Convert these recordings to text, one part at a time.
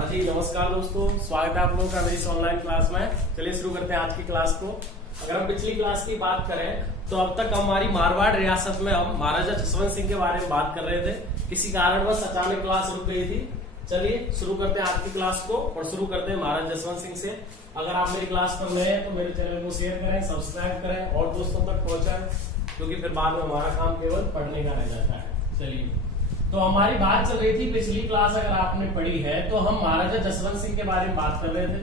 हाँ जी, नमस्कार दोस्तों, स्वागत है आप लोगों का मेरी इस ऑनलाइन क्लास में। चलिए शुरू करते हैं आज की क्लास को। अगर हम पिछली क्लास की बात करें तो अब तक हमारी मारवाड़ रियासत में हम महाराजा जसवंत सिंह के बारे में बात कर रहे थे। किसी कारणवश अचानक क्लास रुक गई थी। चलिए शुरू करते हैं आज की क्लास को और शुरू करते हैं महाराजा जसवंत सिंह से। अगर आप मेरी क्लास पर नए हैं तो मेरे चैनल को शेयर करें, सब्सक्राइब करें और दोस्तों तक पहुंचाएं, क्योंकि फिर बाद में हमारा काम केवल पढ़ने का रह जाता है। चलिए, तो हमारी बात चल रही थी पिछली क्लास, अगर आपने पढ़ी है तो हम महाराजा जसवंत सिंह के बारे में बात कर रहे थे।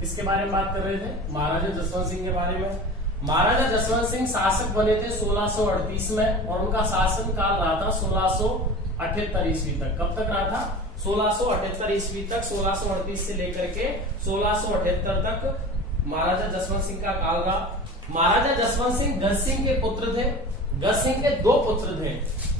किसके बारे में बात कर रहे थे? महाराजा जसवंत सिंह के बारे में। महाराजा जसवंत सिंह शासक बने थे 1638 में और उनका शासन काल रहा था 1678 ईस्वी तक। कब तक रहा था? 1678 ईस्वी तक। 1638 से लेकर के 1678 तक महाराजा जसवंत सिंह का काल रहा। महाराजा जसवंत सिंह गज सिंह के पुत्र थे। गज सिंह के दो पुत्र थे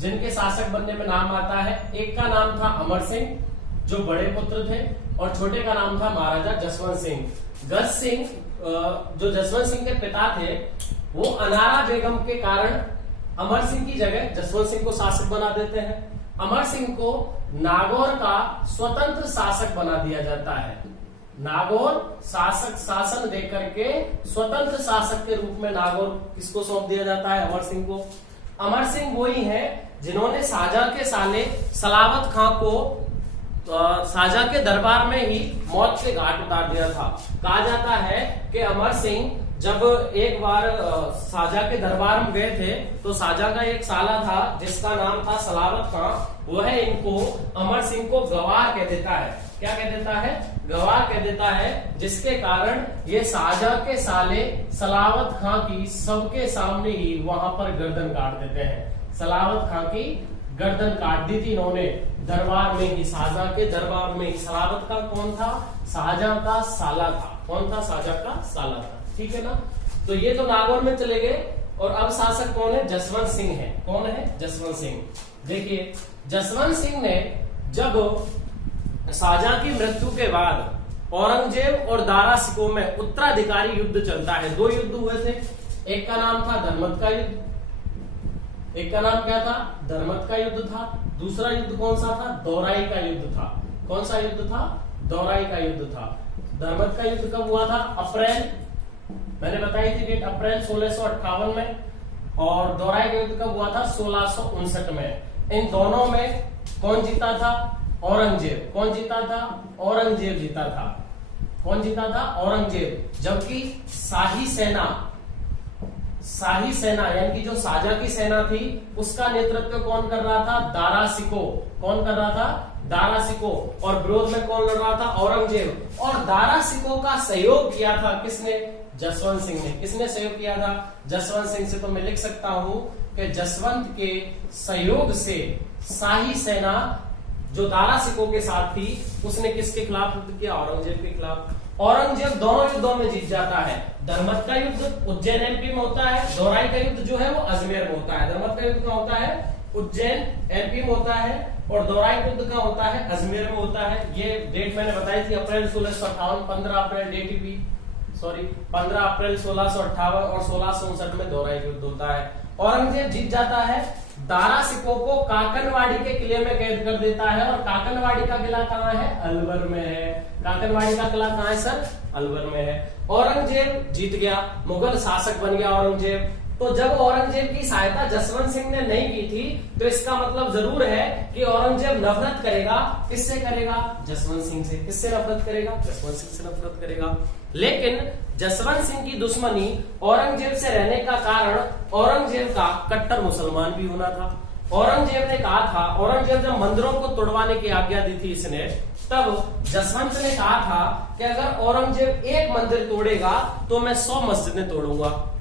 जिनके शासक बनने में नाम आता है। एक का नाम था अमर सिंह, जो बड़े पुत्र थे, और छोटे का नाम था महाराजा जसवंत सिंह। गज सिंह जो जसवंत सिंह के पिता थे, वो अनारा बेगम के कारण अमर सिंह की जगह जसवंत सिंह को शासक बना देते हैं। अमर सिंह को नागौर का स्वतंत्र शासक बना दिया जाता है। नागौर शासन देकर के स्वतंत्र शासक के रूप में नागौर किसको सौंप दिया जाता है? अमर सिंह को। अमर सिंह वही है जिन्होंने शाहजहां के साले सलावत खां को शाहजहां के दरबार में ही मौत के घाट उतार दिया था। कहा जाता है कि अमर सिंह जब एक बार शाहजहां के दरबार में गए थे तो शाहजहां का एक साला था जिसका नाम था सलावत खां, वह इनको अमर सिंह को गवार कह देता है। क्या कह देता है? गवार कह देता है, जिसके कारण ये शाहजहां के साले सलावत खां की सबके सामने ही वहां पर गर्दन काट देते हैं। सलावत खां की गर्दन काट दी थी इन्होंने दरबार में ही, शाहजहां के दरबार में ही। सलावत खां कौन था? शाहजहां का साला था। कौन था? शाहजहां का साला था। ठीक है ना? तो ये तो नागौर में चले गए। और अब शासक कौन है? जसवंत सिंह है। कौन है? जसवंत सिंह। देखिए, जसवंत सिंह ने जब शाहजहां की मृत्यु के बाद औरंगजेब और दारा सिकोह में उत्तराधिकारी युद्ध चलता है। दो युद्ध हुए थे। एक का नाम था धर्मत का युद्ध। एक का नाम क्या था? धर्मत का युद्ध था। दूसरा युद्ध कौन सा था? दौराई का युद्ध था। कौन सा युद्ध था? दौराई का युद्ध था। धर्मत का युद्ध कब हुआ था? अप्रैल, मैंने बताई थी डेट, अप्रैल 1658 में। और दौराई का युद्ध कब हुआ था? 1659 में। इन दोनों में कौन जीता था? औरंगजेब। कौन जीता था? औरंगजेब जीता था। कौन जीता था? औरंगजेब। जबकि शाही सेना यानी कि जो शाहजहां की सेना थी उसका नेतृत्व कौन कर रहा था? दारा सिकोह। कौन कर रहा था? दारा सिकोह। और विरोध में कौन लड़ रहा था? औरंगजेब। और दारा सिकोह का सहयोग किया था किसने? जसवंत सिंह ने। किसने सहयोग किया था? जसवंत सिंह से। तो मैं लिख सकता हूं कि जसवंत के सहयोग से शाही सेना जो दारा सिकोह के साथ थी उसने किसके खिलाफ युद्ध किया? औरंगजेब के खिलाफ। औरंगजेब दोनों युद्धों में जीत जाता है। धर्मत का युद्ध उज्जैन एमपी में होता है। दौराई का युद्ध जो है वो अजमेर में होता है। धर्मत का युद्ध कहाँ होता है? उज्जैन एमपी में होता है। और दौराई का युद्ध कहाँ होता है? अजमेर में होता है। ये डेट मैंने बताई थी, अप्रैल 1658, 15 अप्रैल डेटीपी 15 अप्रैल 1658 और 1659 में दौराई युद्ध होता है। औरंगजेब जीत जाता है। दारा सिकोह को काकनवाड़ी के किले में कैद कर देता है। और काकनवाड़ी का किला कहाँ है? अलवर में है। काकनवाड़ी का किला कहाँ है सर? अलवर में है। औरंगजेब जीत गया, मुगल शासक बन गया औरंगजेब। तो जब औरंगजेब की सहायता जसवंत सिंह ने नहीं की थी तो इसका मतलब जरूर है कि औरंगजेब नफरत करेगा। किससे करेगा? जसवंत सिंह से। किससे नफरत करेगा? जसवंत सिंह से नफरत करेगा। लेकिन जसवंत सिंह की दुश्मनी औरंगजेब से रहने का कारण औरंगजेब का कट्टर मुसलमान भी होना था। औरंगजेब ने कहा था, औरंगजेब जब मंदिरों को तोड़वाने की आज्ञा दी थी इसने, तब जसवंत ने कहा था कि अगर औरंगजेब एक मंदिर तोड़ेगा तो मैं 100 मस्जिदें तोड़ूंगा।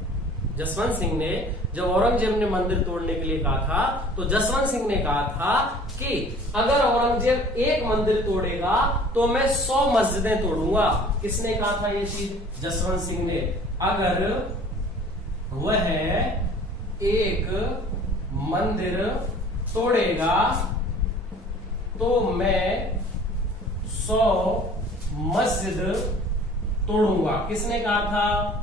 जसवंत सिंह ने जब औरंगजेब ने मंदिर तोड़ने के लिए कहा था तो जसवंत सिंह ने कहा था कि अगर औरंगजेब एक मंदिर तोड़ेगा तो मैं 100 मस्जिदें तोड़ूंगा। किसने कहा था ये चीज? जसवंत सिंह ने। अगर वह एक मंदिर तोड़ेगा तो मैं 100 मस्जिद तोड़ूंगा। किसने कहा था?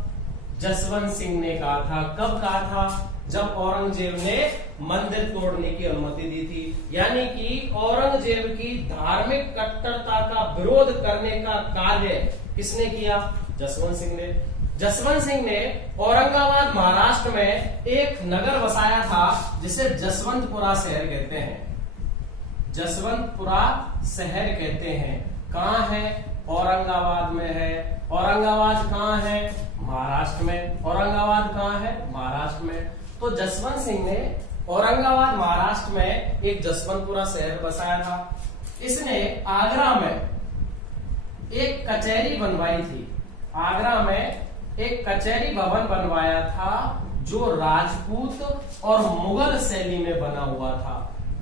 जसवंत सिंह ने कहा था। कब कहा था? जब औरंगजेब ने मंदिर तोड़ने की अनुमति दी थी। यानी कि औरंगजेब की धार्मिक कट्टरता का विरोध करने का कार्य किसने किया? जसवंत सिंह ने। जसवंत सिंह ने औरंगाबाद महाराष्ट्र में एक नगर बसाया था जिसे जसवंतपुरा शहर कहते हैं। जसवंतपुरा शहर कहते हैं। कहां है? औरंगाबाद में है। औरंगाबाद कहां है? महाराष्ट्र में। औरंगाबाद कहां है? महाराष्ट्र में। तो जसवंत सिंह ने औरंगाबाद महाराष्ट्र में एक जसवंतपुरा शहर बसाया था। इसने आगरा में एक कचहरी बनवाई थी। आगरा में एक कचहरी भवन बनवाया था जो राजपूत और मुगल शैली में बना हुआ था।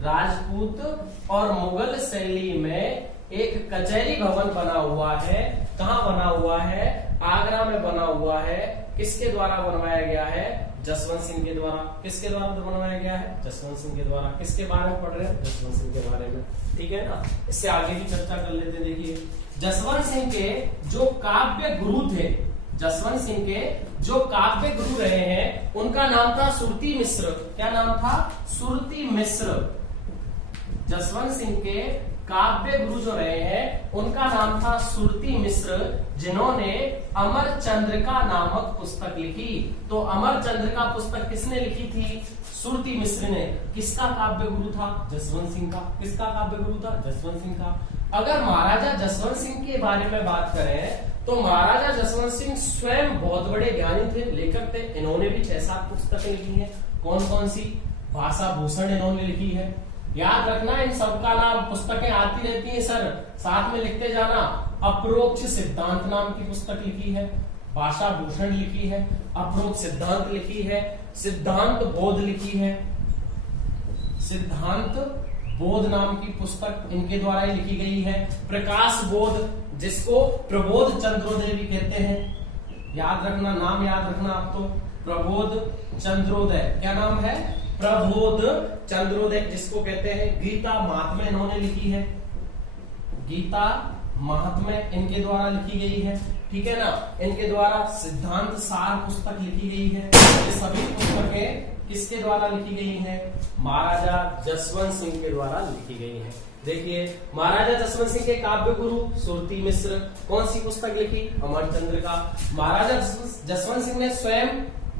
राजपूत और मुगल शैली में एक कचहरी भवन बना हुआ है। कहां बना हुआ है? आगरा में बना हुआ है। किसके द्वारा बनवाया गया है? जसवंत सिंह के द्वारा। किसके द्वारा बनवाया गया है? जसवंत सिंह के द्वारा। किसके बारे में पढ़ रहे हैं? जसवंत सिंह के बारे में। ठीक है ना? इससे आगे की चर्चा कर लेते हैं। देखिए, जसवंत सिंह के जो काव्य गुरु थे, जसवंत सिंह के जो काव्य गुरु रहे हैं, उनका नाम था सुरती मिश्र। क्या नाम था? सुरती मिश्र। जसवंत सिंह के काव्य गुरु जो रहे हैं उनका नाम था सुरती मिश्र, जिन्होंने अमर चंद्रिका नामक पुस्तक लिखी। तो अमर चंद्रिका पुस्तक किसने लिखी थी? सुरती मिश्र ने। किसका काव्य गुरु था? जसवंत सिंह का। किसका काव्य गुरु था? जसवंत सिंह का। अगर महाराजा जसवंत सिंह के बारे में बात करें तो महाराजा जसवंत सिंह स्वयं बहुत बड़े ज्ञानी थे, लेखक थे। इन्होंने भी 6-7 पुस्तकें लिखी हैं। कौन कौन सी? भाषा भूषण इन्होंने लिखी है। याद रखना, इन सबका नाम, पुस्तकें आती रहती हैं सर, साथ में लिखते जाना। अप्रोक्ष सिद्धांत नाम की पुस्तक लिखी है। भाषा भूषण लिखी है। अप्रोक्ष सिद्धांत लिखी है। सिद्धांत बोध लिखी है। सिद्धांत बोध नाम की पुस्तक इनके द्वारा ही लिखी गई है। प्रकाश बोध, जिसको प्रबोध चंद्रोदय भी कहते हैं। याद रखना, नाम याद रखना आप तो। प्रबोध चंद्रोदय। क्या नाम है? प्रबोध चंद्रोदय, जिसको कहते हैं। गीता महात्म्य इन्होंने लिखी है। गीता महात्म्य इनके द्वारा लिखी गई है। ठीक है ना? इनके द्वारा सिद्धांत सार पुस्तक लिखी गई है। ये सभी पुस्तकें किसके द्वारा लिखी गई हैं? महाराजा जसवंत सिंह के द्वारा लिखी गई हैं। देखिए, महाराजा जसवंत सिंह के काव्य गुरु सुरती मिश्र कौन सी पुस्तक लिखी? अमर चंद्रिका। महाराजा जसवंत सिंह ने स्वयं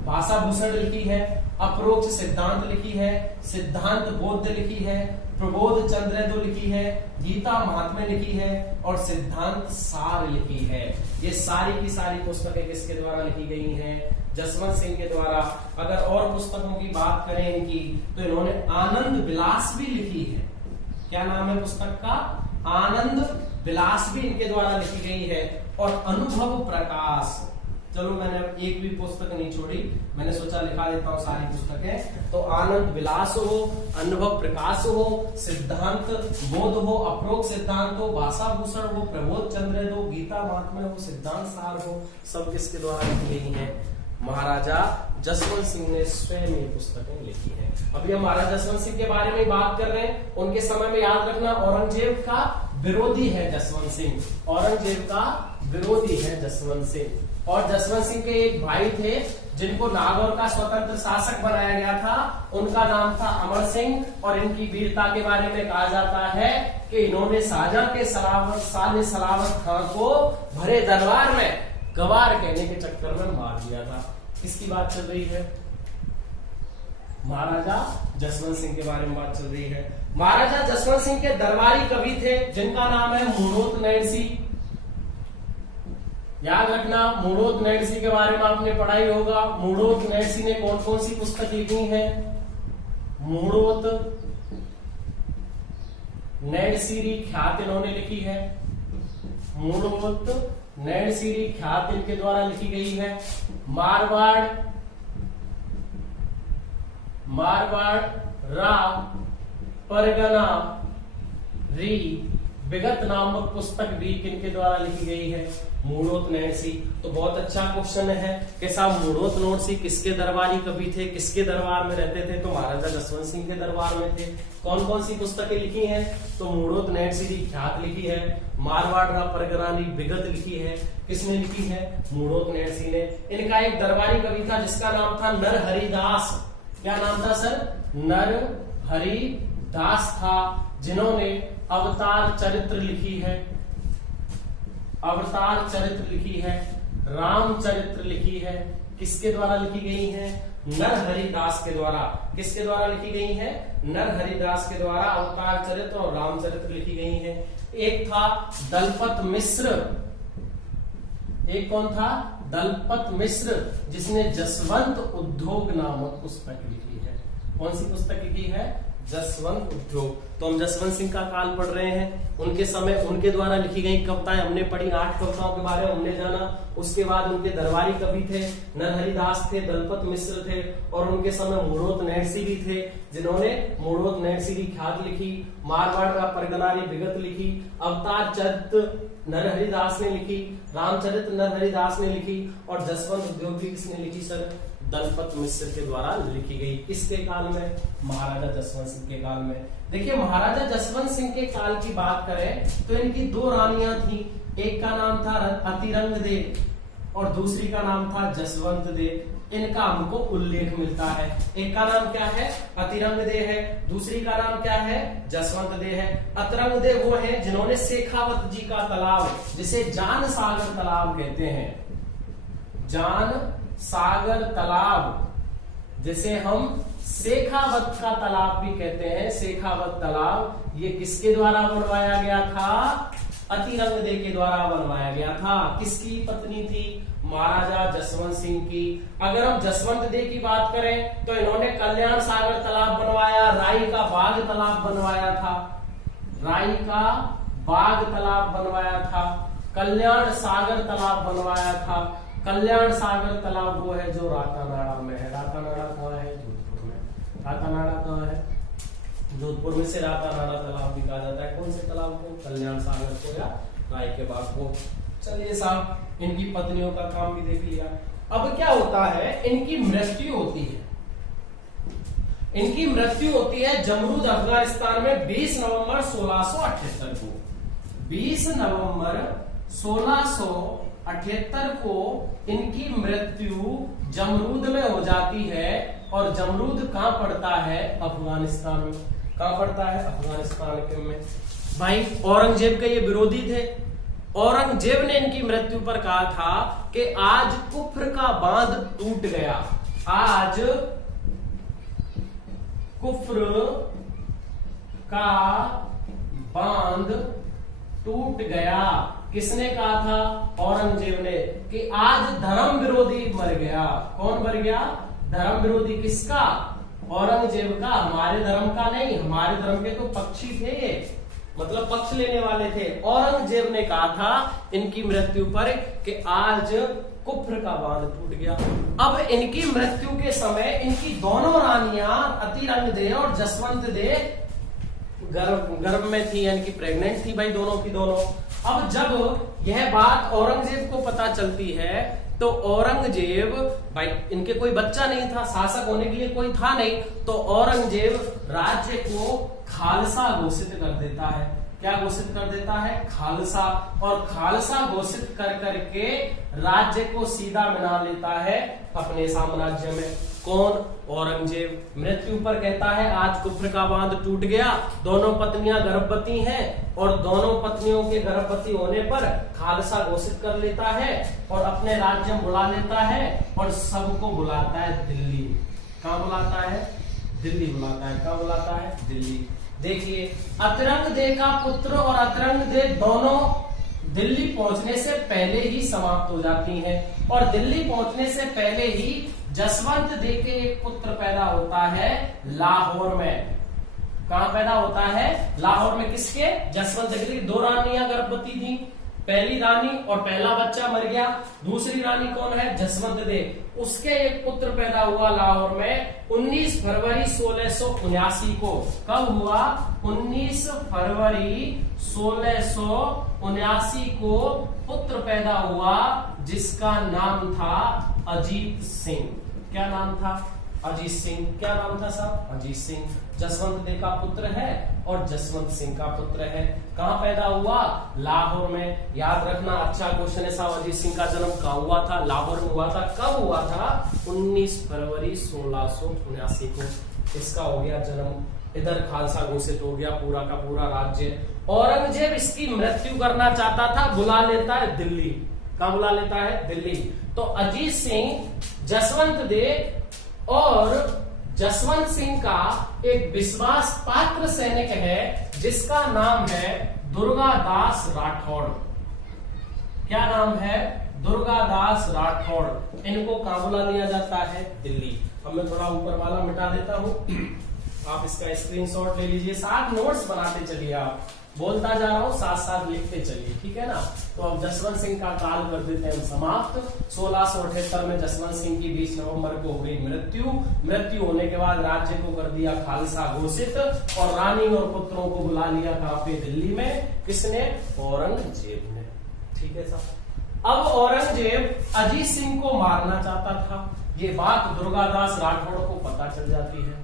भाषा भूषण लिखी है। अप्रोक्ष सिद्धांत लिखी है। सिद्धांत बोध लिखी है। प्रबोध चंद्रोदय लिखी है। गीता महात्म्य लिखी है और सिद्धांत सार लिखी है। ये सारी की सारी पुस्तकें किसके द्वारा लिखी गई हैं? जसवंत सिंह के द्वारा। अगर और पुस्तकों की बात करें इनकी, तो इन्होंने आनंद विलास भी लिखी है। क्या नाम है पुस्तक का? आनंद विलास भी इनके द्वारा लिखी गई है। और अनुभव प्रकाश, चलो मैंने एक भी पुस्तक नहीं छोड़ी, मैंने सोचा लिखा देता हूं सारी पुस्तकें। तो आनंद विलास हो, अनुभव प्रकाश हो, सिद्धांत बोध हो, अप्रोक्ष सिद्धांत हो, भाषा भूषण हो, प्रबोध चंद्रोदय हो, गीता महात्म्य हो, सिद्धांत सार हो, सब किसके द्वारा लिखी गई है? महाराजा जसवंत सिंह ने स्वयं ये पुस्तकें लिखी हैं। अभी हम महाराजा जसवंत सिंह के बारे में बात कर रहे हैं। उनके समय में याद रखना, औरंगजेब का विरोधी है जसवंत सिंह। औरंगजेब का विरोधी है जसवंत सिंह। और जसवंत सिंह के एक भाई थे जिनको नागौर का स्वतंत्र शासक बनाया गया था। उनका नाम था अमर सिंह। और इनकी वीरता के बारे में कहा जाता है कि इन्होंने शाहजहां के सलावत खां को भरे दरबार में गवार कहने के चक्कर में मार दिया था। किसकी बात चल रही है? महाराजा जसवंत सिंह के बारे में बात चल रही है। महाराजा जसवंत सिंह के दरबारी कवि थे जिनका नाम है मूणोत नैणसी। याद रखना, मूणोत नैणसी के बारे में आपने पढ़ाई होगा। मूणोत नैणसी ने कौन कौन सी पुस्तक लिखी है? मूणोत नैणसीरी ख्यात इन्होंने लिखी है। मूणोत नैणसीरी ख्यात इनके द्वारा लिखी गई है। मारवाड़ रा परगना री विगत नामक पुस्तक भी किनके द्वारा लिखी गई है? मूणोत नैणसी। तो बहुत अच्छा क्वेश्चन है कि साहब मूणोत नैणसी किसके दरबारी कवि थे, किसके दरबार में रहते थे? तो महाराजा जसवंत सिंह के दरबार में थे। कौन कौन सी पुस्तकें लिखी हैं? तो मूणोत नैणसी ख्यात लिखी है। मारवाड़ रा परगनानी विगत लिखी है। किसने लिखी है? मूणोत नैणसी ने। इनका एक दरबारी कवि था जिसका नाम था नरहरिदास। क्या नाम था सर? नर हरि दास था, जिन्होंने अवतार चरित्र लिखी है, अवतार चरित्र लिखी है, रामचरित्र लिखी है। किसके द्वारा लिखी गई है? नरहरि दास के द्वारा। किसके द्वारा लिखी गई है? नरहरि दास के द्वारा अवतार चरित्र और रामचरित्र लिखी गई है। एक था दलपत मिश्र, एक कौन था? दलपत मिश्र, जिसने जसवंत उद्योग नामक पुस्तक लिखी है। कौन सी पुस्तक लिखी है? जसवंत उद्योग। तो हम जसवंत सिंह का काल पढ़ रहे हैं। उनके समय उनके द्वारा लिखी गई कविताएं हमने पढ़ी, 8 कविताओं के बारे में हमने जाना। उसके बाद उनके दरबारी कवि थे, नरहरि दास थे, दलपत मिश्र थे, और उनके समय मूढ़ोत नैणसी भी थे, जिन्होंने मूढ़ोत नैणसी की ख्यात लिखी, मारवाड़ का परगनारी विगत लिखी, अवतार चरित्र नरहरि दास ने लिखी, रामचरित्र नरहरि दास ने लिखी, और जसवंत उद्योग भी किसने लिखी सर? दलपत मिश्र के द्वारा लिखी गई। किसके काल में? महाराजा जसवंत सिंह के काल में। देखिए, महाराजा जसवंत सिंह के काल की बात करें तो इनकी 2 रानियां थी। एक का नाम था अतिरंग दे और दूसरी का नाम था जसवंत दे। इनका हमको उल्लेख मिलता है। एक का नाम क्या है? अतिरंग दे है, दूसरी का नाम क्या है? जसवंत दे है। अतिरंग दे वो है जिन्होंने शेखावत जी का तालाब, जिसे जान सागर तालाब कहते हैं, जान सागर तालाब, जिसे हम शेखावत का तालाब भी कहते हैं, शेखावत तालाब, ये किसके द्वारा बनवाया गया था? अतिरंग दे के द्वारा बनवाया गया था। किसकी पत्नी थी? महाराजा जसवंत सिंह की। अगर हम जसवंत दे की बात करें तो इन्होंने कल्याण सागर तालाब बनवाया, राई का बाग तालाब बनवाया था, राई का बाग तालाब बनवाया था, कल्याण सागर तालाब बनवाया था। कल्याण सागर तालाब वो है जो रातानाड़ा में है। रातानाड़ा कहाँ है? जोधपुर में। रातानाड़ा कहाँ है? जोधपुर में से रातानाड़ा तालाब भी कहा जाता है। कौन से तालाब को? कल्याण सागर को या राय के बाग को। चलिए साहब, इनकी पत्नियों का काम भी देख लिया। अब क्या होता है? इनकी मृत्यु होती है। इनकी मृत्यु होती है जमरूद अफगानिस्तान में 20 नवंबर 1678 को। 20 नवंबर 1678 को इनकी मृत्यु जमरूद में हो जाती है। और जमरूद कहां पड़ता है? अफगानिस्तान में। कहां पड़ता है? अफगानिस्तान के में। भाई, औरंगजेब के ये विरोधी थे। औरंगजेब ने इनकी मृत्यु पर कहा था कि आज कुफ्र का बांध टूट गया, आज कुफ्र का बांध टूट गया। किसने कहा था? औरंगजेब ने, कि आज धर्म विरोधी मर गया। कौन मर गया? धर्म विरोधी। किसका? औरंगजेब का। हमारे धर्म का नहीं, हमारे धर्म के तो पक्षी थे, मतलब पक्ष लेने वाले थे। औरंगजेब ने कहा था इनकी मृत्यु पर कि आज कुफ्र का बांध टूट गया। अब इनकी मृत्यु के समय इनकी दोनों रानियां अतिरंग दे और जसवंत दे गर्भ में थी, यानी कि प्रेग्नेंट थी भाई, दोनों की दोनों। अब जब यह बात औरंगजेब को पता चलती है तो औरंगजेब, भाई इनके कोई बच्चा नहीं था, शासक होने के लिए कोई था नहीं, तो औरंगजेब राज्य को खालसा घोषित कर देता है। क्या घोषित कर देता है? खालसा। और खालसा घोषित कर करके राज्य को सीधा बना लेता है अपने साम्राज्य में। कौन? औरंगजेब। मृत्यु पर कहता है आज कुफ्र का बांध टूट गया, दोनों पत्नियां गर्भवती हैं, और दोनों पत्नियों के गर्भवती होने पर खालसा घोषित कर लेता है और अपने राज्य में बुला लेता है और सबको बुलाता है दिल्ली। कहां बुलाता है? दिल्ली बुलाता है। कहां बुलाता है? दिल्ली। देखिए, अतिरंग दे का पुत्र और अतिरंग दे दोनों दिल्ली पहुंचने से पहले ही समाप्त हो जाती हैं, और दिल्ली पहुंचने से पहले ही जसवंत दे के एक पुत्र पैदा होता है लाहौर में। कहां पैदा होता है? लाहौर में। किसके? जसवंत दे की 2 रानियां गर्भवती थी। पहली रानी और पहला बच्चा मर गया। दूसरी रानी कौन है? जसवंत दे। उसके एक पुत्र पैदा हुआ लाहौर में 19 फरवरी 1679 को। कब हुआ? 19 फरवरी 1679 को पुत्र पैदा हुआ, जिसका नाम था अजीत सिंह। क्या नाम था? अजीत सिंह। क्या नाम था साहब? अजीत सिंह। जसवंत दे का पुत्र है और जसवंत सिंह का पुत्र है। कहां पैदा हुआ? लाहौर में। याद रखना, अच्छा क्वेश्चन है साहब। अजीत सिंह का जन्म कहां हुआ था? लाहौर में हुआ था। कब हुआ था? 19 फरवरी 1679 को। इसका हो गया जन्म, इधर खालसा घोषित हो गया, पूरा का पूरा राज्य। औरंगजेब इसकी मृत्यु करना चाहता था, बुला लेता है दिल्ली। कहां बुला लेता है? दिल्ली। तो अजीत सिंह जसवंत देव और जसवंत सिंह का एक विश्वास पात्र सैनिक है जिसका नाम है दुर्गादास राठौड़। क्या नाम है? दुर्गादास राठौड़। इनको कहां बुला लिया जाता है? दिल्ली। अब मैं थोड़ा ऊपर वाला मिटा देता हूं, आप इसका स्क्रीनशॉट ले लीजिए, साथ नोट्स बनाते चलिए, आप बोलता जा रहा हूं साथ साथ लिखते चलिए, ठीक है ना। तो अब जसवंत सिंह का काल कर देते हैं समाप्त। 1678 में जसवंत सिंह की 20 नवंबर को हो गई मृत्यु होने के बाद राज्य को कर दिया खालसा घोषित और रानी और पुत्रों को बुला लिया कहां पे? दिल्ली में। किसने? औरंगजेब ने। ठीक है साहब। अब औरंगजेब अजीत सिंह को मारना चाहता था, ये बात दुर्गादास राठौड़ को पता चल जाती है।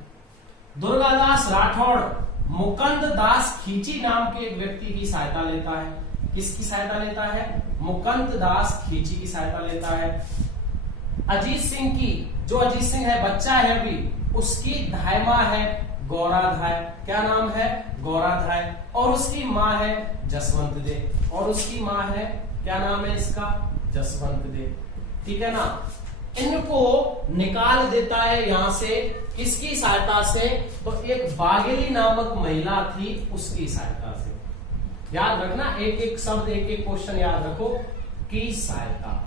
दुर्गादास राठौड़ मुकुंद दास खींची नाम के एक व्यक्ति की सहायता लेता है। किसकी सहायता लेता है? मुकुंद दास खींची की सहायता लेता है। अजीत सिंह की, जो अजीत सिंह है बच्चा है अभी, उसकी धायमा है गौराधाय। क्या नाम है? गौराधाय। और उसकी माँ है जसवंत देव, और उसकी माँ है, क्या नाम है इसका? जसवंत देव। ठीक है ना। इनको निकाल देता है यहां से, किसकी सहायता से? तो एक बाघेली नामक महिला थी, उसकी सहायता से। याद रखना, एक एक शब्द, एक एक क्वेश्चन याद रखो। की सहायता।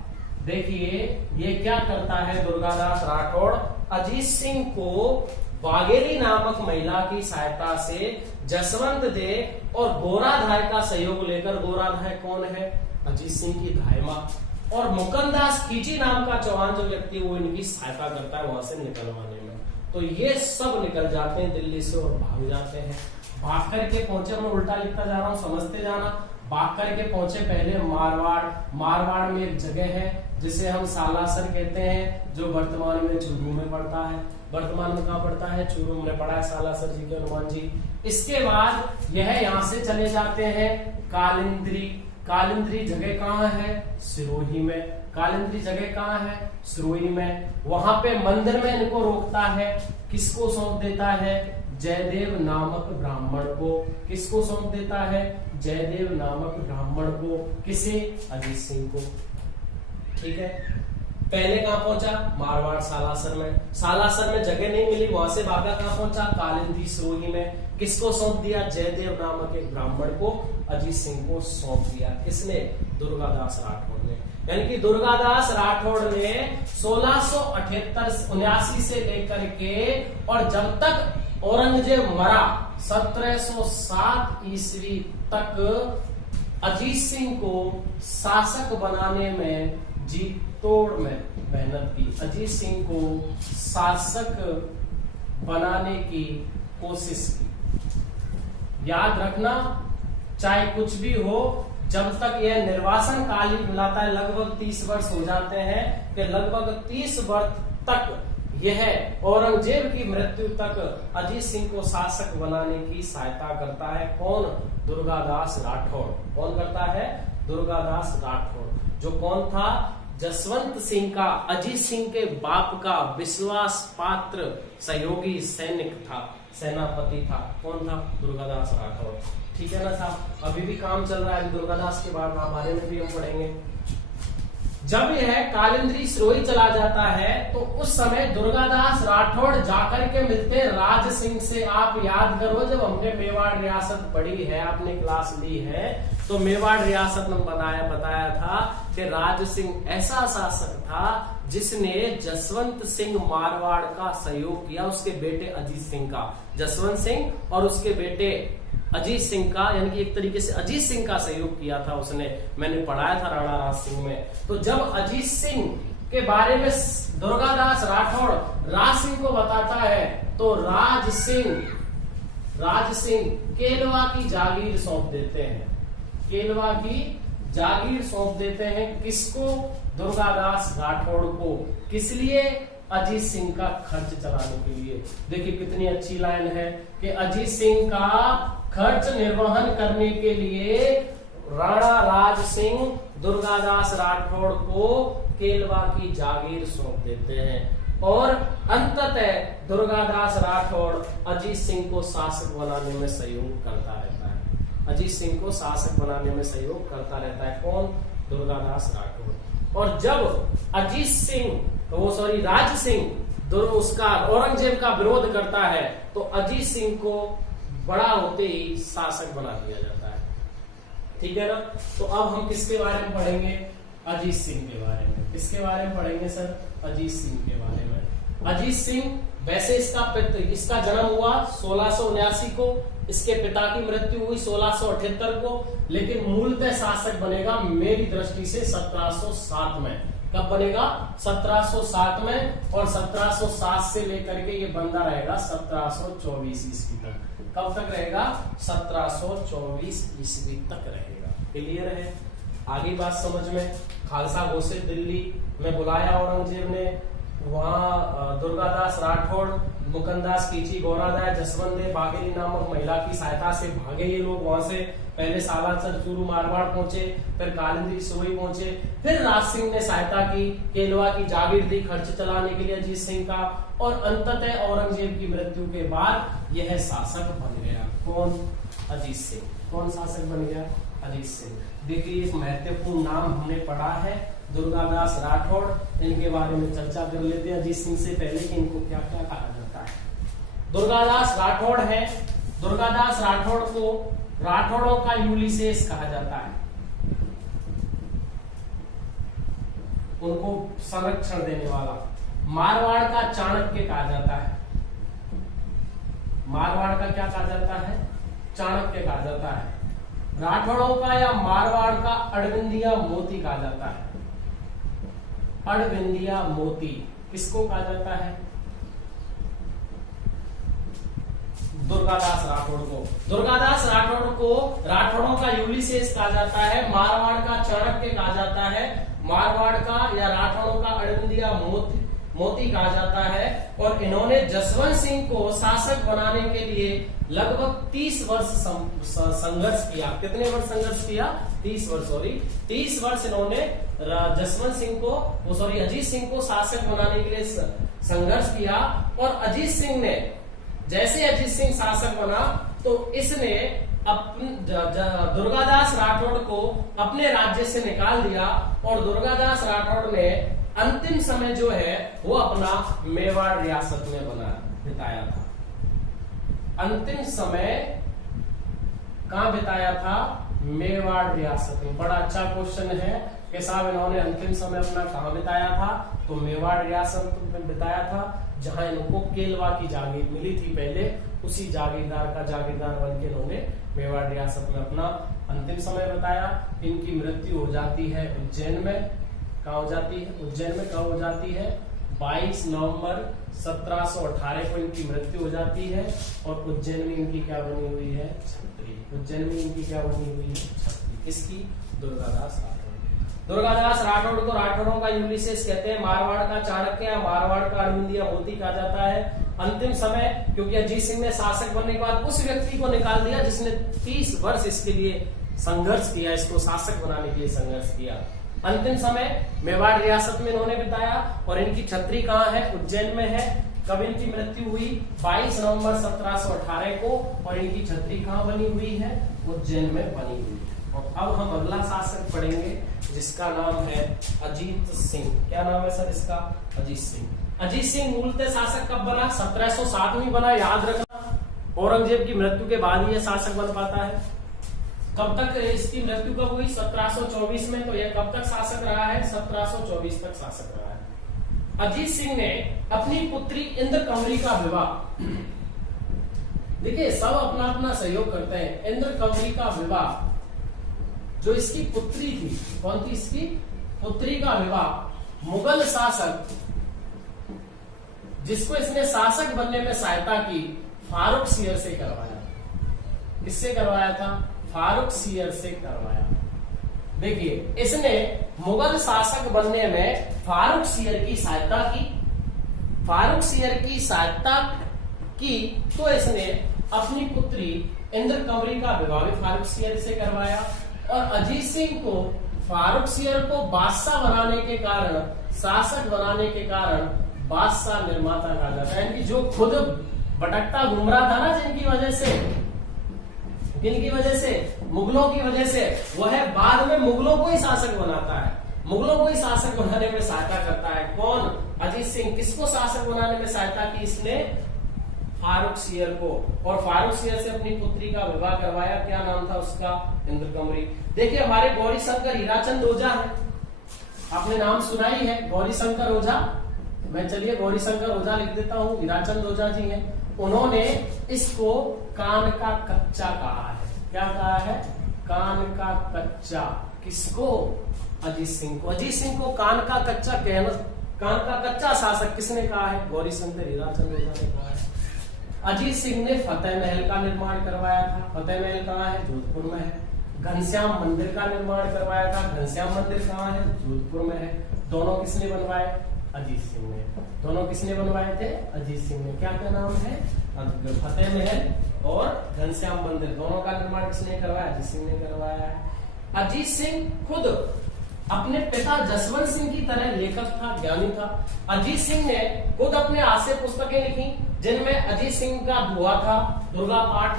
देखिए ये क्या करता है दुर्गादास राठौड़, अजीत सिंह को बाघेली नामक महिला की सहायता से जसवंत देव और गोराधाय का सहयोग लेकर, गोराधाय कौन है? अजीत सिंह की धायमा, और मुकुंदास खींची नाम का चौहान जो व्यक्ति, वो इनकी सहायता करता है वहां से निकलवाने में। तो ये सब निकल जाते हैं दिल्ली से और भाग जाते हैं। भाग करके पहुंचे, मैं उल्टा लिखता जा रहा हूं, समझते जाना। भाग करके पहुंचे पहले मारवाड़। मारवाड़ में एक जगह है जिसे हम सालासर कहते हैं, जो वर्तमान में चूरू में पड़ता है। वर्तमान में कहां पड़ता है? चूरू में पड़ा है सालासर जी के हनुमान जी। इसके बाद यह यहां से चले जाते हैं कालिंद्री। कालिंद्री जगह कहाँ है? सिरोही में। कालिंद्री जगह कहाँ है? सिरोही में। वहां पे मंदिर में इनको रोकता है, किसको सौंप देता है? जयदेव नामक ब्राह्मण को। किसको सौंप देता है? जयदेव नामक ब्राह्मण को। किसे? अजीत सिंह को। ठीक है। पहले कहां पहुंचा? मारवाड़ सालासर में। सालासर में जगह नहीं मिली, वहां से भागा कहां पहुंचा? कालिंदी सिरोही में। किसको सौंप दिया? जयदेव नामक एक ब्राह्मण को अजीत सिंह को सौंप दिया। किसने? दुर्गादास राठौड़ ने। यानी कि दुर्गादास राठौड़ ने 1678-79 से लेकर के और जब तक औरंगजेब मरा 1707 ईस्वी तक अजीत सिंह को शासक बनाने में जी तोड़ में मेहनत की। अजीत सिंह को शासक बनाने की कोशिश की। याद रखना, चाहे कुछ भी हो, जब तक यह निर्वासन काल ही मिलाता है, लगभग 30 वर्ष हो जाते हैं, कि लगभग 30 वर्ष तक यह औरंगजेब की मृत्यु तक अजीत सिंह को शासक बनाने की सहायता करता है। कौन? दुर्गादास राठौड़। कौन करता है? दुर्गादास राठौड़, जो कौन था? जसवंत सिंह का, अजीत सिंह के बाप का विश्वास पात्र सहयोगी सैनिक था, सेनापति था। कौन था? दुर्गादास राठौड़। ठीक है ना साहब। अभी भी काम चल रहा है, दुर्गादास के बारे में भी हम पढ़ेंगे। जब यह कालिंद्री सिरोही चला जाता है तो उस समय दुर्गादास राठौड़ जाकर के मिलते हैं राज सिंह से। आप याद करो, जब हमने मेवाड़ रियासत पढ़ी है, आपने क्लास ली है, तो मेवाड़ रियासत में बताया था कि राज सिंह ऐसा शासक था जिसने जसवंत सिंह मारवाड़ का सहयोग किया, उसके बेटे अजीत सिंह का। जसवंत सिंह और उसके बेटे अजीत सिंह का, यानी कि एक तरीके से अजीत सिंह का सहयोग किया था उसने। मैंने पढ़ाया था राणा राज सिंह में। तो जब अजीत सिंह के बारे में दुर्गादास राठौड़ राज सिंह को बताता है, तो राज सिंह केलवा की जागीर सौंप देते हैं। केलवा की जागीर सौंप देते हैं किसको? दुर्गादास राठौड़ को। किस लिए? अजीत सिंह का खर्च चलाने के लिए। देखिए कितनी अच्छी लाइन है कि अजीत सिंह का खर्च निर्वहन करने के लिए राणा राज सिंह दुर्गादास राठौड़ को केलवा की जागीर सौंप देते हैं। और अंततः दुर्गादास राठौड़ अजीत सिंह को शासक बनाने में सहयोग करता रहता है। अजीत सिंह को शासक बनाने में सहयोग करता रहता है। कौन? दुर्गादास राठौड़। और जब अजीत सिंह राज सिंह उसका औरंगजेब का विरोध करता है तो अजीत सिंह को बड़ा होते ही शासक बना दिया जाता है। ठीक है ना? तो अब हम किसके बारे में पढ़ेंगे? अजीत सिंह के बारे में। किसके बारे में पढ़ेंगे सर? अजीत सिंह के बारे में। अजीत सिंह वैसे इसका जन्म हुआ 1679 को, इसके पिता की मृत्यु हुई 1678 को, लेकिन मूलतः शासक बनेगा मेरी दृष्टि से 1707 में। कब बनेगा? 1707 में। और 1707 से लेकर के ये बंदा रहेगा 1724 ईस्वी तक। कब तक रहेगा? 1724 ईस्वी तक रहेगा। क्लियर है? आगे बात समझ में। खालसा घोषित दिल्ली में बुलाया औरंगजेब ने, वहां दुर्गादास राठौड़, मुकुंदास कीची, गौरादास जसवंत बाघेली नामक महिला की सहायता से भागे ये लोग वहां से। पहले सालासर चूरू मारवाड़ पहुंचे, फिर कालिंदी सोई पहुंचे, फिर राज सिंह ने सहायता की, केलवा की जागीर दी खर्च चलाने के लिए अजीत सिंह का, और अंततः औरंगजेब की मृत्यु के बाद यह शासक बन गया। कौन? अजीत सिंह। कौन शासक बन गया? अजीत सिंह। देखिए एक महत्वपूर्ण नाम हमने पढ़ा है, दुर्गादास राठौड़। इनके बारे में चर्चा कर लेते हैं अजीत सिंह से पहले कि इनको क्या क्या कहा जाता है। दुर्गादास राठौड़ है। दुर्गादास राठौड़ को राठौड़ों का यूलिसेस कहा जाता है। उनको संरक्षण देने वाला। मारवाड़ का चाणक्य कहा जाता है। मारवाड़ का क्या कहा जाता है? चाणक्य कहा जाता है। राठौड़ों का या मारवाड़ का अड़विंदिया मोती कहा जाता है। अड़विंदिया मोती किसको कहा जाता है? दुर्गादास राठौड़ को। दुर्गादास राठौड़ को राठौड़ों का यूलिसेस कहा जाता है, मारवाड़ का चाणक्य कहा जाता है, मारवाड़ का या राठौड़ों का अड़विंदिया मोती कहा जाता है। और इन्होंने जसवंत सिंह को शासक बनाने के लिए लगभग 30 वर्ष संघर्ष किया। कितने वर्ष संघर्ष किया? 30 वर्ष। 30 वर्ष इन्होंने जसवंत सिंह को अजीत सिंह को शासक बनाने के लिए संघर्ष किया। और अजीत सिंह ने जैसे अजीत सिंह शासक बना तो इसने दुर्गादास राठौड़ को अपने राज्य से निकाल दिया, और दुर्गादास राठौड़ ने अंतिम समय जो है वो अपना मेवाड़ रियासत में बिताया था। अंतिम समय कहां बिताया था? मेवाड़ रियासत में। बड़ा अच्छा क्वेश्चन है कि साहब इन्होंने अंतिम समय अपना कहां बिताया था? तो मेवाड़ रियासत में बिताया था, जहां इनको केलवा की जागीर मिली थी पहले, उसी जागीरदार बन के इन्होंने मेवाड़ रियासत में अपना अंतिम समय बिताया। इनकी मृत्यु हो जाती है उज्जैन में। कहा हो जाती है? उज्जैन में। कब हो जाती है? 22 नवंबर 1718 को इनकी मृत्यु हो जाती है। और उज्जैन में इनकी क्या बनी हुई है? छत्री। उज्जैन में इनकी क्या बनी हुई है? छत्री। किसकी? दुर्गादास राठौड़। दुर्गादास राठौड़ को राठौड़ों का यूलिसेस कहते हैं, मारवाड़ का चाणक्य, मारवाड़ का अड़विंदिया मोती कहा जाता है। अंतिम समय, क्योंकि अजीत सिंह ने शासक बनने के बाद उस व्यक्ति को निकाल दिया जिसने 30 वर्ष इसके लिए संघर्ष किया, इसको शासक बनाने के लिए संघर्ष किया। अंतिम समय मेवाड़ रियासत में इन्होंने बिताया। और इनकी छत्री कहाँ है? उज्जैन में है। कब इनकी मृत्यु हुई? 22 नवंबर 1718 को। और इनकी छत्री कहाँ बनी हुई है? उज्जैन में बनी हुई है। और अब हम अगला शासक पढ़ेंगे जिसका नाम है अजीत सिंह। क्या नाम है सर इसका? अजीत सिंह। अजीत सिंह मूलतः शासक कब बना? 1707 में बना, याद रखना। औरंगजेब की मृत्यु के बाद ही शासक बन पाता है। कब तक इसकी मृत्यु कब हुई? 1724 में। तो यह कब तक शासक रहा है? 1724 तक शासक रहा है। अजीत सिंह ने अपनी पुत्री इंद्र कंवरी का विवाह, देखिए सब अपना अपना सहयोग करते हैं। इंद्र कंवरी का विवाह, जो इसकी पुत्री थी, कौन थी इसकी पुत्री का विवाह मुगल शासक, जिसको इसने शासक बनने में सहायता की, फारूक सियर से करवाया। किससे करवाया था? फारूक सियर से करवाया। देखिए इसने मुगल शासक बनने में फारूक सियर की सहायता की। फारूक सियर की सहायता की तो इसने अपनी पुत्री इंद्र कंवरी का विवाह भी फारूक सियर से करवाया। और अजीत सिंह को फारूक सियर को बादशाह बनाने के कारण, शासक बनाने के कारण बादशाह निर्माता कहा जाता है। यानी जो खुद भटकता घूम रहा था ना, जिनकी वजह से, किनकी वजह से, मुगलों की वजह से, वह बाद में मुगलों को ही शासक बनाता है, मुगलों को ही शासक बनाने में सहायता करता है। कौन? अजीत सिंह। किसको शासक बनाने में सहायता की इसने? फारूक सियर को। और फारूक सियर से अपनी पुत्री का विवाह करवाया। क्या नाम था उसका? इंद्रकमरी। देखिए हमारे गौरी शंकर हीराचंद ओझा है, आपने नाम सुना ही है, गौरी शंकर ओझा। मैं चलिए गौरी शंकर ओझा लिख देता हूँ, हीराचंद ओझा जी हैं। उन्होंने इसको कान का कच्चा कहा है। क्या कहा है? कान का कच्चा। किसको? अजीत सिंह को। अजीत सिंह को कान का कच्चा कहना, कान का कच्चा शासक किसने कहा है? गौरी शंकर हीराचंद ओझा ने कहा है। अजीत सिंह ने फतेह महल का निर्माण करवाया था। फतेह महल कहाँ है? जोधपुर में है। घनश्याम मंदिर का निर्माण करवाया था। घनश्याम मंदिर कहाँ है? जोधपुर में है। दोनों किसने बनवाए? अजीत सिंह ने। दोनों किसने बनवाए थे? अजीत सिंह ने। क्या क्या नाम है? फतेह महल और घनश्याम मंदिर, दोनों का निर्माण किसने करवाया? अजीत सिंह ने करवाया है। अजीत सिंह खुद अपने पिता जसवंत सिंह की तरह लेखक था, ज्ञानी था। अजीत सिंह ने खुद अपने हाथ से पुस्तकें लिखी, जिनमें अजीत सिंह का दुआ था, दुर्गा पाठ।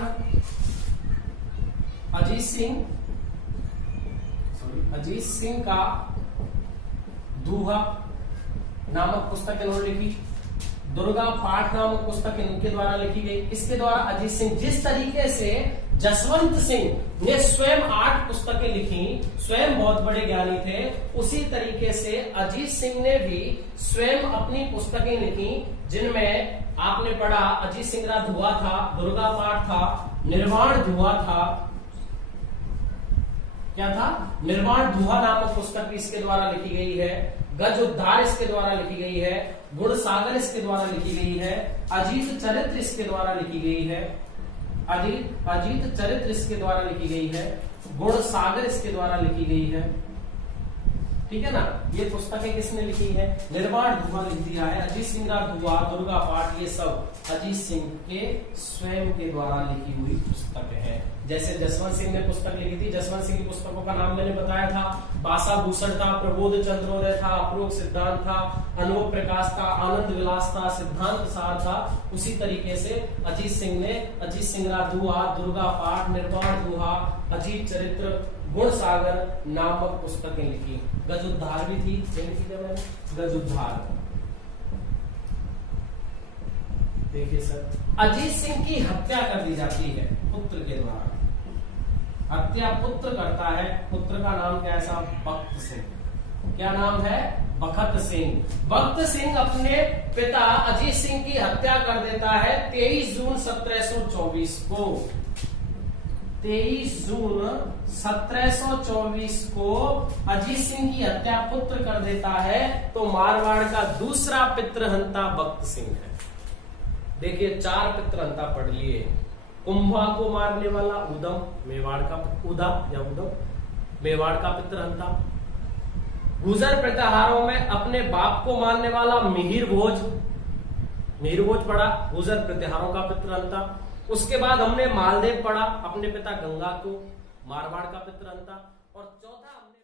अजीत सिंह का दूहा नामक पुस्तक इन्होंने लिखी। दुर्गा पाठ नामक पुस्तक इनके द्वारा लिखी गई। इसके द्वारा अजीत सिंह, जिस तरीके से जसवंत सिंह ने स्वयं 8 पुस्तकें लिखी, स्वयं बहुत बड़े ज्ञानी थे, उसी तरीके से अजीत सिंह ने भी स्वयं अपनी पुस्तकें लिखी, जिनमें आपने पढ़ा अजीत सिंह का धुआ था, दुर्गा पाठ था, निर्वाण धुआ था। क्या था? निर्वाण धुआ नामक पुस्तक भी इसके द्वारा लिखी गई है। गज उद्धार इसके द्वारा लिखी गई है। गुण सागर इसके द्वारा लिखी गई है। अजीत चरित्र इसके द्वारा लिखी गई है। अजीत चरित्र इसके द्वारा लिखी गई है। गुण सागर इसके द्वारा लिखी गई है। ठीक है ना? ये पुस्तकें किसने लिखी है? निर्वाण धुआ लिख दिया है। अजीत सिंह का धुआ, दुर्गा पाठ, ये सब अजीत सिंह के स्वयं के द्वारा लिखी हुई पुस्तक है। जैसे जसवंत सिंह ने पुस्तक लिखी थी, जसवंत सिंह की पुस्तकों का नाम मैंने बताया था, पासा भूषण था, प्रबोध चंद्रोदय था, अप्रोक सिद्धांत था, अनुभव प्रकाश था, आनंद विलास था, सिद्धांत सार था। उसी तरीके से अजीत सिंह ने अजीत सिंह का धुआ, दुर्गा पाठ, निर्वाण धुआ, अजीत चरित्र, गुण सागर नामक पुस्तकें लिखी। गज उद्धार भी थी, लिखी थी मैंने, गज उद्धार। देखिए सर, अजीत सिंह की हत्या कर दी जाती है पुत्र के द्वारा। हत्या पुत्र करता है। पुत्र का नाम क्या है साहब? बख्त सिंह। क्या नाम है? बखत सिंह। बख्त सिंह अपने पिता अजीत सिंह की हत्या कर देता है 23 जून 1724 को। 23 जून 1724 को अजीत सिंह की हत्या पुत्र कर देता है। तो मारवाड़ का दूसरा पितृहंता बख्त सिंह है। देखिए 4 पितृहंता पढ़ लिए। कुंभा को मारने वाला उदम, मेवाड़ का उदम मेवाड़ का पितृहंता। गुजर प्रतिहारों में अपने बाप को मारने वाला मिहिर भोज पढ़ा, गुजर प्रतिहारों का पितृहंता। उसके बाद हमने मालदेव पढ़ा, अपने पिता गंगा को, मारवाड़ का पितृहंता। और चौथा हमने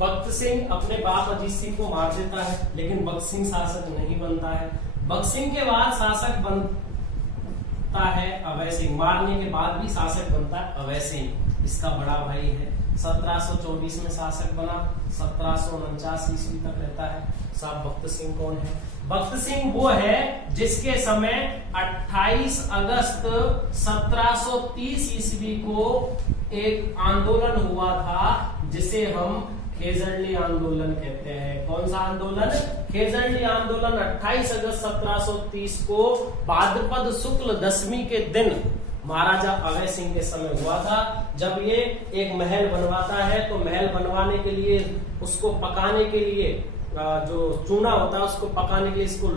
बख्त सिंह अपने बाप अजीत सिंह को मार देता है, लेकिन बख्त सिंह शासक नहीं बनता है। बख्त सिंह के बाद शासक बनता है अभय सिंह। मारने के बाद भी शासक बनता है अभय सिंह, इसका बड़ा भाई है। 1724 में शासक बना, 1749 ईस्वी तक रहता है। साहब बख्त सिंह कौन है? बख्त सिंह वो है जिसके समय 28 अगस्त 1730 ईस्वी को एक आंदोलन हुआ था, जिसे हम खेजड़ली आंदोलन कहते हैं। कौन सा आंदोलन? खेजड़ली आंदोलन। 28 अगस्त 1730 को भाद्रपद शुक्ल दशमी के दिन महाराजा अभय सिंह के समय हुआ था। जब ये एक महल बनवाता है, तो महल बनवाने के लिए, उसको पकाने के लिए, जो चूना होता है उसको पकाने के लिए इसको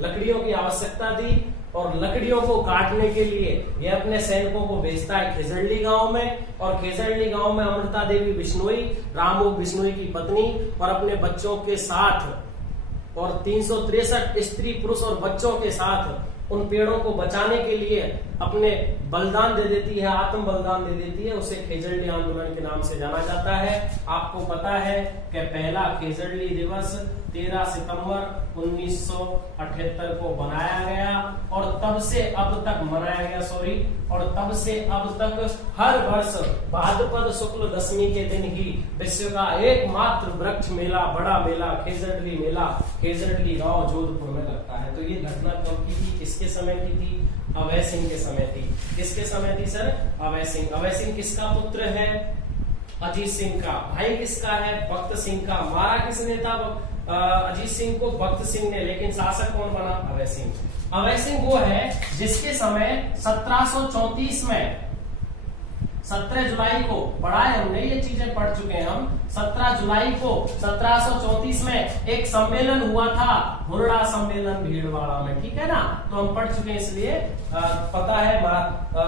लकड़ियों की आवश्यकता थी। और लकड़ियों को काटने के लिए ये अपने सैनिकों को भेजता है खेजड़ली गांव में। और खेजड़ली गांव में अमृता देवी बिश्नोई, रामू बिश्नोई की पत्नी, और अपने बच्चों के साथ और 363 स्त्री पुरुष और बच्चों के साथ उन पेड़ों को बचाने के लिए अपने बलिदान दे देती है, आत्म बलिदान दे देती है, उसे खेजड़ली आंदोलन के नाम से जाना जाता है। आपको पता है कि पहला खेजड़ली दिवस 13 सितंबर 1978 को बनाया गया और तब से अब तक मनाया गया और तब से अब तक हर वर्ष भाद्रपद शुक्ल दशमी के दिन ही विश्व का एकमात्र वृक्ष मेला, बड़ा मेला, खेजड़ली मेला, खेजड़ली गांव जोधपुर में लगता है। तो ये घटना कब की थी, किसके समय की थी? अभय सिंह के समय थी। किसके समय थी सर? अभय सिंह। अभय सिंह किसका पुत्र है? अजीत सिंह का। भाई किसका है? भक्त सिंह का। मारा किसने था अजीत सिंह को? भक्त सिंह ने। लेकिन शासक कौन बना? अभय सिंह। अभय सिंह वो है जिसके समय 1734 में 17 जुलाई को, पढ़ा है हमने, ये चीजें पढ़ चुके हैं हम। 17 जुलाई को 1734 में एक सम्मेलन हुआ था, हुरडा सम्मेलन भीलवाड़ा में, ठीक है ना? तो हम पढ़ चुके हैं, इसलिए पता है।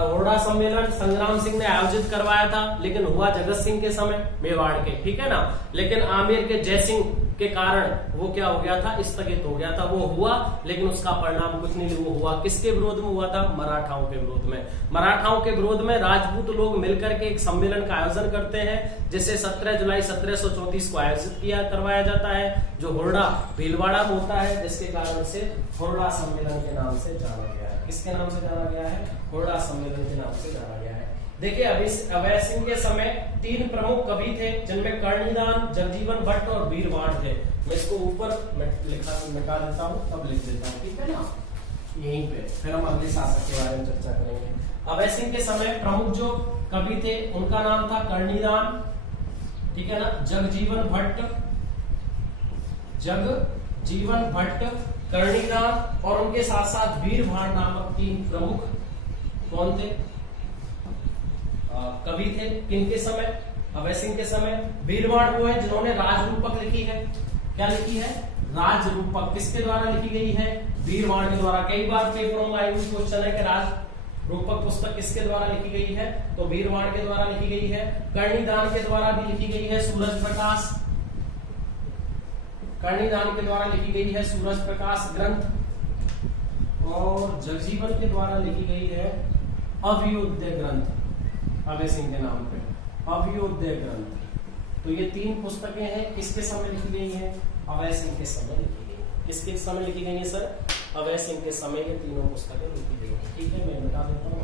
हुरडा सम्मेलन संग्राम सिंह ने आयोजित करवाया था, लेकिन हुआ जगत सिंह के समय, मेवाड़ के, ठीक है ना? लेकिन आमेर के जयसिंह के कारण वो क्या हो गया था? स्थगित हो गया था। वो हुआ लेकिन उसका परिणाम कुछ नहीं। वो हुआ किसके विरोध में हुआ था? मराठाओं के विरोध में। मराठाओं के विरोध में राजपूत लोग मिलकर के एक सम्मेलन का आयोजन करते हैं, जिसे 17 जुलाई 1734 को आयोजित करवाया जाता है, जो हुरडा भीलवाड़ा में होता है, जिसके कारण से हुरडा सम्मेलन के नाम से जाना गया है। किसके नाम से जाना गया है? हुरडा सम्मेलन के नाम से जाना गया है। देखिए, अभय सिंह के समय 3 प्रमुख कवि थे, जिनमें कर्णिदान, जगजीवन भट्ट और वीरवाड़ थे। मैं इसको ऊपर मिटा देता हूँ, तब लिख देता हूँ, ठीक है ना? यहीं पे फिर हम अगले शासक के बारे में चर्चा करेंगे। अभय सिंह के समय प्रमुख जो कवि थे, उनका नाम था कर्णिदान, ठीक है ना? जगजीवन भट्ट, कर्णिदान और उनके साथ साथ वीरवाड़ नामक 3 प्रमुख कौन थे? कवि थे। किनके समय? अभय सिंह के समय। वीरवाड़ वो है जिन्होंने राजरूपक लिखी है। क्या लिखी है? राजरूपक। किसके द्वारा लिखी गई है? वीरवाड़ के द्वारा। कई बार पेपरों में आई हुई क्वेश्चन है कि राजरूपक पुस्तक किसके द्वारा लिखी गई है? तो वीरवाड़ के द्वारा लिखी गई है। कर्णिदान के द्वारा भी लिखी गई है, सूरज प्रकाश। कर्णिदान के द्वारा लिखी गई है सूरज प्रकाश ग्रंथ। और जगजीवन के द्वारा लिखी गई है अभ्युदय ग्रंथ, अभय सिंह के नाम पे, अभ्युदय ग्रंथ। तो ये 3 पुस्तकें हैं, किसके समय लिखी गई हैं? अभय सिंह के समय लिखी गई है। किसके समय लिखी गई है सर? अभय सिंह के समय ये तीनों पुस्तकें लिखी गई है, ठीक है? मैं बता देता हूँ।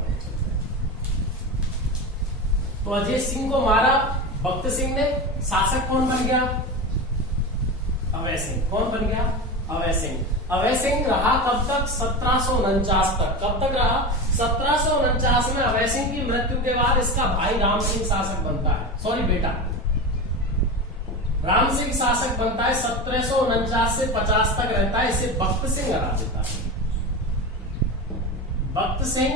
तो अजीत सिंह को मारा भक्त सिंह ने, शासक कौन बन गया? अभय सिंह। कौन बन गया? अभय सिंह। अभय सिंह रहा कब तक? 1749 तक। कब तक रहा? 1749 में अभय सिंह की मृत्यु के बाद इसका भाई राम सिंह शासक बनता है, सॉरी बेटा राम सिंह शासक बनता है। 1749 से 50 तक रहता है, इसे भक्त सिंह हरा देता है। भक्त सिंह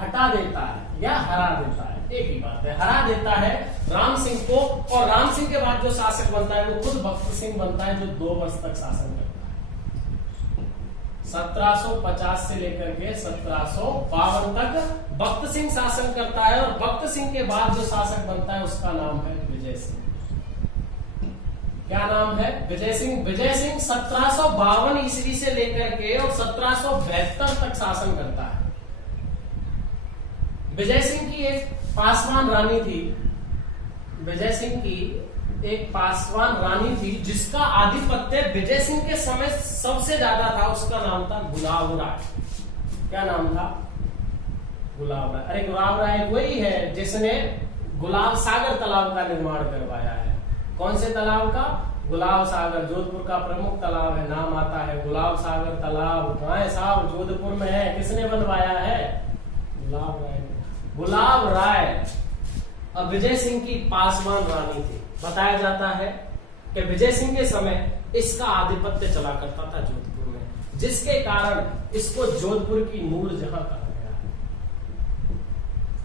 हटा देता है या हरा देता है, एक ही बात है, हरा देता है राम सिंह को। और राम सिंह के बाद जो शासक बनता है वो खुद भक्त सिंह बनता है, जो 2 वर्ष तक शासन करता है। 1750 से लेकर के 1752 तक भक्त सिंह शासन करता है। और भक्त सिंह के बाद जो शासक बनता है उसका नाम है विजय सिंह। क्या नाम है? विजय सिंह। विजय सिंह 1752 ईस्वी से लेकर के और 1772 तक शासन करता है। विजय सिंह की एक पासवान रानी थी, विजय सिंह की एक पासवान रानी थी जिसका आधिपत्य विजय सिंह के समय सबसे ज्यादा था। उसका नाम था गुलाब राय। क्या नाम था? गुलाब राय। अरे गुलाब राय वही है जिसने गुलाब सागर तालाब का निर्माण करवाया है। कौन से तालाब का? गुलाब सागर। जोधपुर का प्रमुख तालाब है, नाम आता है गुलाब सागर तालाब। कहाँ है साहब? जोधपुर में है। किसने बनवाया है? गुलाब राय। गुलाब राय अब विजय सिंह की पासवान रानी थी। बताया जाता है कि विजय सिंह के समय इसका आधिपत्य चला करता था जोधपुर में, जिसके कारण इसको जोधपुर की नूरजहां कहा गया।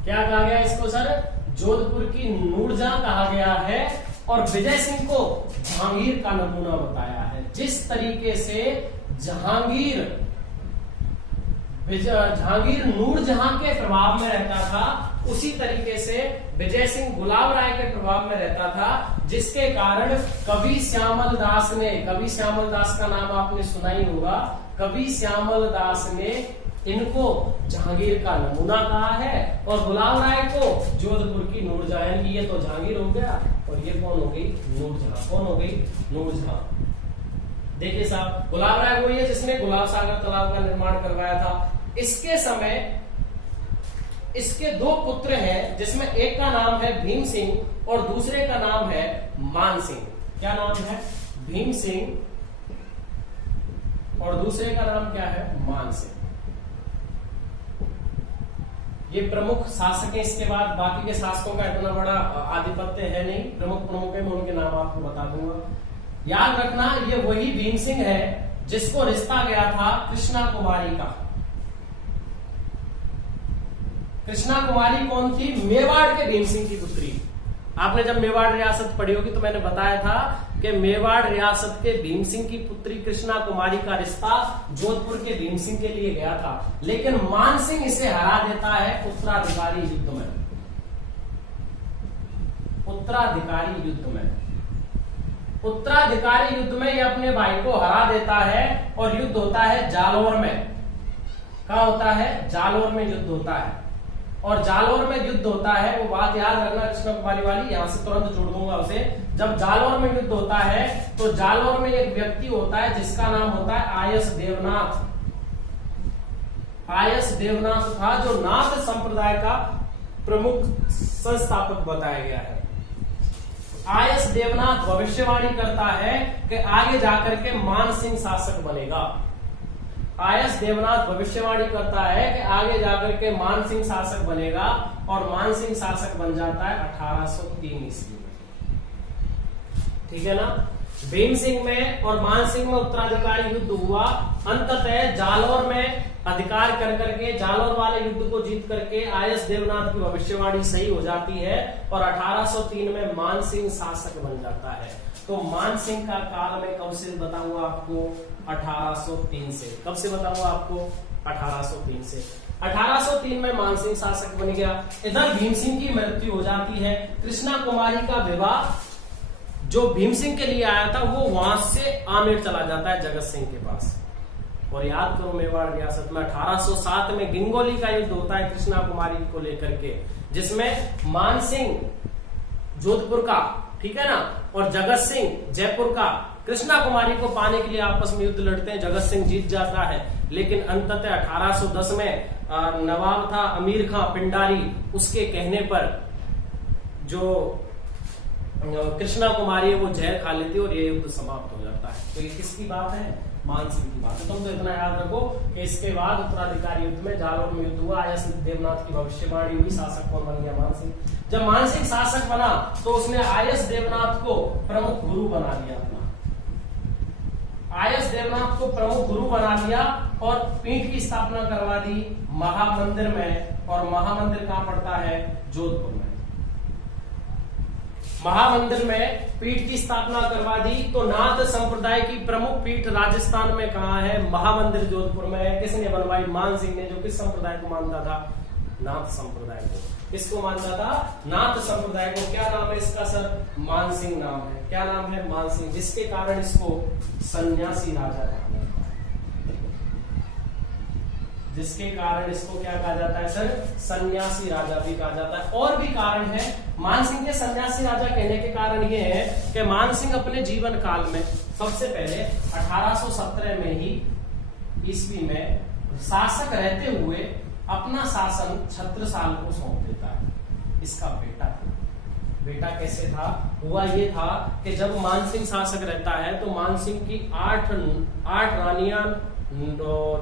क्या कहा गया इसको सर? जोधपुर की नूरजहां कहा गया है। और विजय सिंह को जहांगीर का नमूना बताया है। जिस तरीके से जहांगीर नूरजहां के प्रभाव में रहता था, उसी तरीके से विजय सिंह गुलाब राय के प्रभाव में रहता था, जिसके कारण कवि श्यामल दास का नाम आपने सुना ही होगा। कवि श्यामल दास ने इनको जहांगीर का नमूना कहा है, और गुलाब राय को जोधपुर की नूरजहां की। ये तो जहांगीर हो गया, और ये कौन हो गई? नूरजहां। कौन हो गई? नूरजहां। देखिए साहब, गुलाब राय वही है जिसने गुलाब सागर तालाब का निर्माण करवाया था। इसके समय इसके दो पुत्र हैं, जिसमें एक का नाम है भीम सिंह और दूसरे का नाम है मान सिंह। क्या नाम है? भीम सिंह, और दूसरे का नाम क्या है? मान सिंह। ये प्रमुख शासक हैं। इसके बाद बाकी के शासकों का इतना बड़ा आधिपत्य है नहीं। प्रमुख है, मैं उनके नाम आपको बता दूंगा। याद रखना, ये वही भीम सिंह है जिसको रिश्ता गया था कृष्णा कुमारी का। कृष्णा कुमारी कौन थी? मेवाड़ के भीम सिंह की पुत्री। आपने जब मेवाड़ रियासत पढ़ी होगी तो मैंने बताया था कि मेवाड़ रियासत के भीम सिंह की पुत्री कृष्णा कुमारी का रिश्ता जोधपुर के भीम सिंह के लिए गया था, लेकिन मान सिंह इसे हरा देता है उत्तराधिकारी युद्ध में। उत्तराधिकारी युद्ध में ये अपने भाई को हरा देता है, और युद्ध होता है जालौर में। क्या होता है? जालौर में युद्ध होता है। और जालौर में युद्ध होता है, वो बात याद रखना कृष्णा कुमारी वाली, यहां से तुरंत जोड़ दूंगा उसे। जब जालौर में युद्ध होता है तो जालौर में एक व्यक्ति होता है जिसका नाम होता है आयस देवनाथ। आयस देवनाथ था जो नाथ संप्रदाय का प्रमुख संस्थापक बताया गया है। आयस देवनाथ भविष्यवाणी करता है कि आगे जाकर के मान सिंह शासक बनेगा। आयस देवनाथ भविष्यवाणी करता है कि आगे जाकर के मान सिंह शासक बनेगा, और मान सिंह शासक बन जाता है 1803 ईस्वी में। ठीक है ना? भीम सिंह में और मान सिंह में उत्तराधिकारी युद्ध हुआ। अंततः जालौर में अधिकार कर करके, जालौर वाले युद्ध को जीत करके आयस देवनाथ की भविष्यवाणी सही हो जाती है, और 1803 में मान सिंह शासक बन जाता है। तो मान सिंह का काल में कब से बताऊंगा आपको? 1803 से। कब से बताऊंगा आपको? 1803 से। 1803 में मान सिंह शासक बन गया। इधर भीम सिंह की मृत्यु हो जाती है। कृष्णा कुमारी का विवाह जो भीम सिंह के लिए आया था वो वहां से आमेर चला जाता है जगत सिंह के पास। और याद करो, मेवाड़ रियासत में 1807 में गिंगोली का युद्ध होता है कृष्णा कुमारी को लेकर के, जिसमें मान सिंह जोधपुर का, ठीक है ना, और जगत सिंह जयपुर का कृष्णा कुमारी को पाने के लिए आपस में युद्ध लड़ते हैं। जगत सिंह जीत जाता है, लेकिन अंततः 1810 में नवाब था अमीर खां पिंडारी, उसके कहने पर जो कृष्णा कुमारी है वो जहर खा लेती है और ये युद्ध समाप्त हो जाता है। तो ये किसकी बात है? मान सिंह की बात है। तुम तो इतना याद रखो कि इसके बाद उत्तराधिकारी युद्ध में जालौर में युद्ध हुआ, आयस देवनाथ की भविष्यवाणी हुई, शासक कौन बन गया? मान सिंह। जब मान सिंह शासक बना तो उसने आयस देवनाथ को प्रमुख गुरु बना लिया अपना। आयस देवनाथ को प्रमुख गुरु बना लिया और पीठ की स्थापना करवा दी महामंदिर में, और महामंदिर कहां पड़ता है? जोधपुर में। महामंदिर में पीठ की स्थापना करवा दी। तो नाथ संप्रदाय की प्रमुख पीठ राजस्थान में कहां है? महामंदिर जोधपुर में है। किसने बनवाई? मान सिंह ने, जो किस संप्रदाय को मानता था? नाथ संप्रदाय को। किसको मानता था? नाथ संप्रदाय को। क्या नाम है इसका सर? मान सिंह नाम है। क्या नाम है? मान सिंह, जिसके कारण इसको सन्यासी राजा कहा जाता है। जिसके कारण इसको क्या कहा जाता है सर? सन्यासी राजा भी कहा जाता है। और भी कारण है मान सिंह के सन्यासी राजा कहने के कारण ये है कि मान सिंह अपने जीवन काल में सबसे पहले 1817 में ही ईस्वी में शासक रहते हुए अपना शासन छत्रसाल को सौंप देता है। इसका बेटा कैसे था? हुआ ये था कि जब मान सिंह शासक रहता है तो मान सिंह की 8 रानियां,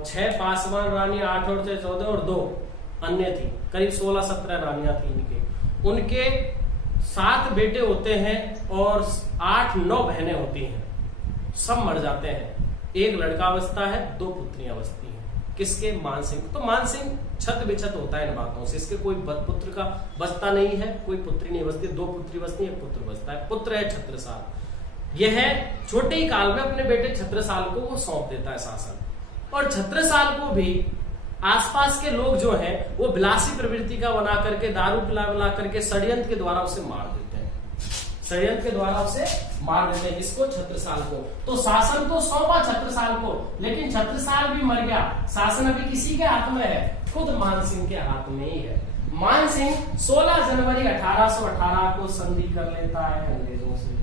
6 पासवान रानी, 8 और 14 और 2 अन्य थी, करीब 16-17 रानियां थी इनके। उनके 7 बेटे होते हैं और 8-9 बहनें होती हैं। सब मर जाते हैं। एक लड़का बचता है, 2 पुत्रियां बचती हैं। किसके? मान सिंह। तो मान सिंह छत बिछत होता है इन बातों से। इसके कोई पुत्र का बचता नहीं है, कोई पुत्री नहीं बचती। 2 पुत्री बचती है, 1 पुत्र बचता है। पुत्र है छत्रसाल। यह छोटे ही काल में अपने बेटे छत्रसाल को वो सौंप देता है शासन। और छत्रसाल को भी आसपास के लोग जो हैं वो विलासी प्रवृत्ति का बना करके, दारू पिला करके षड्यंत्र के द्वारा उसे मार देते हैं। षड्यंत्र के द्वारा उसे मार देते हैं। इसको छत्रसाल को। तो शासन तो सौंपा छत्रसाल को, लेकिन छत्रसाल भी मर गया। शासन अभी किसी के हाथ में है? खुद मान सिंह के हाथ में ही है। मान सिंह 16 जनवरी 1818 को संधि कर लेता है अंग्रेजों से।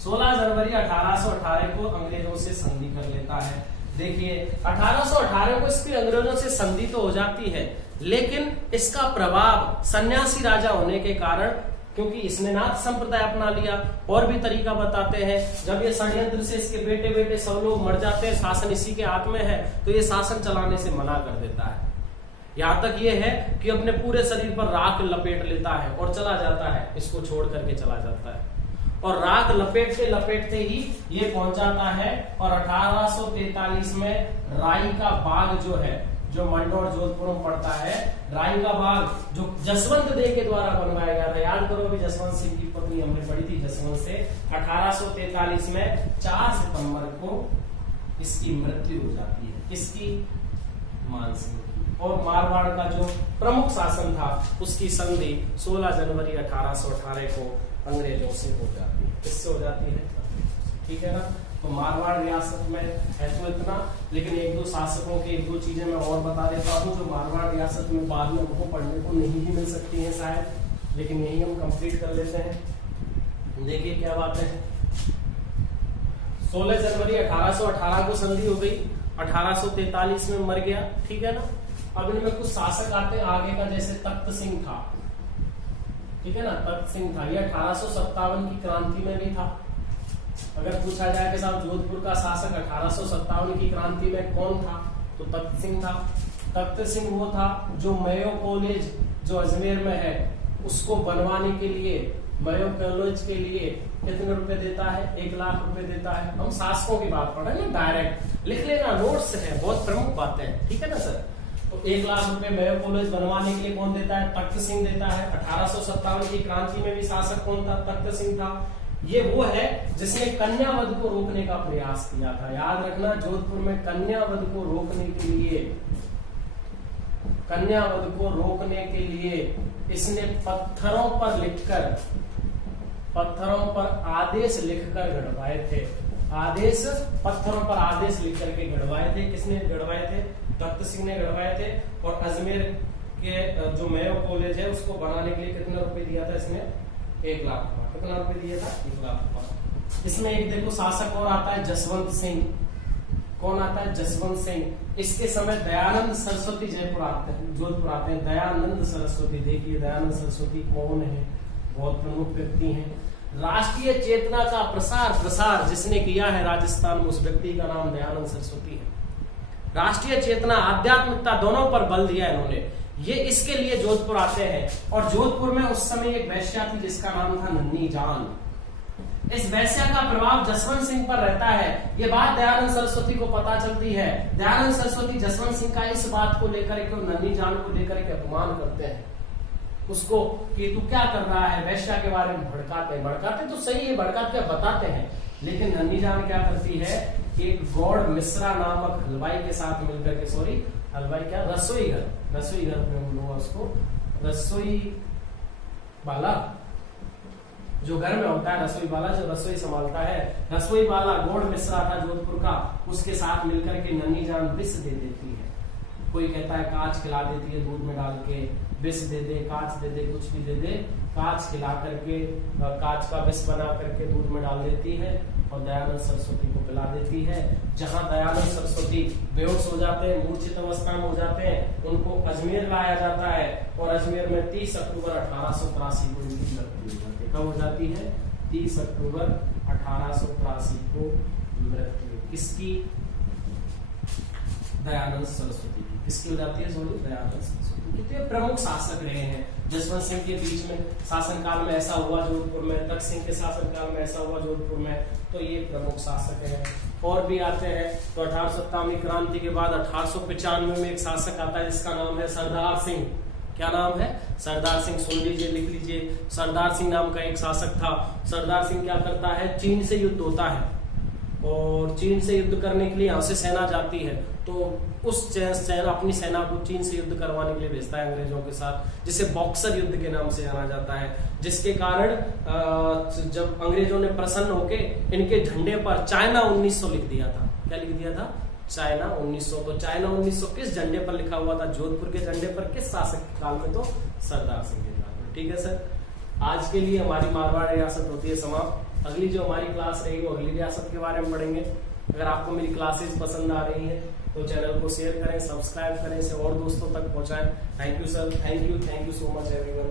16 जनवरी 1818 को अंग्रेजों से संधि कर लेता है। देखिए 1818 को इसकी अंग्रेजों से संधि तो हो जाती है, लेकिन इसका प्रभाव सन्यासी राजा होने के कारण, क्योंकि इसने नाथ संप्रदाय अपना लिया। और भी तरीका बताते हैं, जब ये षड्यंत्र से इसके बेटे बेटे सब लोग मर जाते हैं, शासन इसी के हाथ में है, तो ये शासन चलाने से मना कर देता है। यहां तक ये है कि अपने पूरे शरीर पर राख लपेट लेता है और चला जाता है, इसको छोड़ करके चला जाता है। और राख लपेटते लपेटते ही ये पहुंच जाता है और 1843 में राई का बाग जो है, जो मंडौर जोधपुर में पड़ता है, राई का बाग जो जसवंत देव के द्वारा बनवाया गया था। याद करो अभी जसवंत सिंह की पत्नी हमने पढ़ी थी जसवंत से। 1843 में 4 सितंबर को इसकी मृत्यु हो जाती है। किसकी? मान सिंह की। और मारवाड़ का जो प्रमुख शासन था उसकी संधि 16 जनवरी 1818 को अंग्रेजों से हो जाती है। किससे हो जाती है? ठीक है ना। तो मारवाड़ रियासत में है तो इतना, लेकिन एक दो शासकों की एक दो चीजें मैं और बता देता हूँ जो मारवाड़ रियासत में बाद में हमको पढ़ने को नहीं भी मिल सकती है शायद, लेकिन यही हम कंप्लीट कर लेते हैं। देखिए क्या बात है। 16 जनवरी 1818 को संधि हो गई, 1843 में मर गया। ठीक है ना। अब इनमें कुछ शासक आते हैं आगे का, जैसे तख्त सिंह था। ठीक है ना, तख्त सिंह था। ये 1857 की क्रांति में भी था। अगर पूछा जाए कि साहब जोधपुर का शासक 1857 की क्रांति में कौन था, तो तख्त सिंह था। तख्त सिंह वो था जो मेयो कॉलेज जो अजमेर में है उसको बनवाने के लिए, मेयो कॉलेज के लिए कितने रुपए देता है? 1 लाख रुपए देता है। हम शासकों की बात पढ़ रहे हैं, डायरेक्ट लिख लेना, नोट्स है, बहुत प्रमुख बातें हैं। ठीक है ना सर। तो 1 लाख रुपए मेयो कॉलेज बनवाने के लिए कौन देता है? तख्त सिंह देता है। 1857 की क्रांति में भी शासक कौन था? तख्त सिंह था। ये वो है जिसने कन्यावध को रोकने का प्रयास किया था। याद रखना, जोधपुर में कन्यावध को रोकने के लिए, कन्यावध को रोकने के लिए इसने पत्थरों पर लिखकर, पत्थरों पर आदेश लिखकर गढ़वाए थे। आदेश, पत्थरों पर आदेश लिख करके गढ़वाए थे। किसने गढ़वाए थे? तख्त सिंह ने गढ़वाए थे। और अजमेर के जो मेयो कॉलेज है उसको बनाने के लिए कितना रुपए दिया था इसने? 1 लाख रुपया। कितना रुपए दिया था? 1 लाख रुपया। इसमें एक देखो शासक और आता है जसवंत सिंह। कौन आता है? जसवंत सिंह। इसके समय दयानंद सरस्वती जयपुर आते हैं, जोधपुर आते हैं। दयानंद सरस्वती, देखिए दयानंद सरस्वती कौन है? बहुत प्रमुख व्यक्ति हैं। राष्ट्रीय चेतना का प्रसार जिसने किया है राजस्थान में, उस व्यक्ति का नाम दयानंद सरस्वती है। राष्ट्रीय चेतना, आध्यात्मिकता दोनों पर बल दिया इन्होंने। ये इसके लिए जोधपुर आते हैं। और जोधपुर में उस समय एक वैश्या थी जिसका नाम था नन्ही जान। इस वैश्या का प्रभाव जसवंत सिंह पर रहता है। ये बात दयानंद सरस्वती को पता चलती है। दयानंद सरस्वती जसवंत सिंह का इस बात को लेकर के, नन्ही जान को लेकर के अपमान करते हैं उसको कि तू क्या कर रहा है, वैश्या के बारे में भड़काते तो सही है, भड़काते बताते हैं। लेकिन नन्ही जान क्या करती है, एक गौड़ मिश्रा नामक हलवाई के साथ मिलकर के, सॉरी हलवाई क्या, रसोई घर में हम लोग उसको रसोई वाला जो घर में होता है, रसोई वाला जो रसोई संभालता है, रसोई वाला गौड़ मिश्रा था जोधपुर का, उसके साथ मिलकर के नन्ही जान विष दे देती है। कोई कहता है कांच खिला देती है दूध में डाल के, विष दे दे, कांच दे दे, कुछ भी दे दे, कांच खिला करके कांच का विष बना करके दूध में डाल देती है और दयानंद सरस्वती को पिला देती है। जहां दयानंद सरस्वती बेहोश हो जाते हैं, मूर्छित अवस्था में हो जाते हैं, उनको अजमेर लाया जाता है और अजमेर में 30 अक्टूबर 1883 को इनकी मृत्यु हो जाती है। कब हो जाती है? 30 अक्टूबर 1883 को मृत्यु किसकी? दयानंद सरस्वती की। किसकी हो जाती है? सॉरी, दयानंद सरस्वती। कितने प्रमुख शासक रहे हैं। जसवंत सिंह के बीच में शासनकाल में ऐसा हुआ जोधपुर में, तख्त सिंह के शासनकाल में ऐसा हुआ जोधपुर में, तो ये प्रमुख शासक हैं। और भी आते हैं तो 1857 क्रांति के बाद 1895 में एक शासक आता है जिसका नाम है सरदार सिंह। क्या नाम है? सरदार सिंह। सुन लीजिए, लिख लीजिए। सरदार सिंह नाम का एक शासक था। सरदार सिंह क्या करता है, चीन से युद्ध होता है और चीन से युद्ध करने के लिए यहाँ से सेना जाती है तो उस सेना अपनी सेना को चीन से युद्ध करवाने के लिए भेजता है अंग्रेजों के साथ, जिसे बॉक्सर युद्ध के नाम से जाना जाता है, जिसके कारण जब अंग्रेजों ने प्रसन्न होके इनके झंडे पर चाइना 1900 लिख दिया था। क्या लिख दिया था? चाइना 1900। तो चाइना 1900 किस झंडे पर लिखा हुआ था? जोधपुर के झंडे पर। किस शासक के काल में? तो सरदार सिंह के काल में। ठीक है सर, आज के लिए हमारी मारवाड़ रियासत होती है समाप्त। अगली जो हमारी क्लास रहेगी वो अगली रियासत के बारे में पढ़ेंगे। अगर आपको मेरी क्लासेस पसंद आ रही है तो चैनल को शेयर करें, सब्सक्राइब करें, इसे और दोस्तों तक पहुंचाएं। Thank you sir, thank you so much everyone.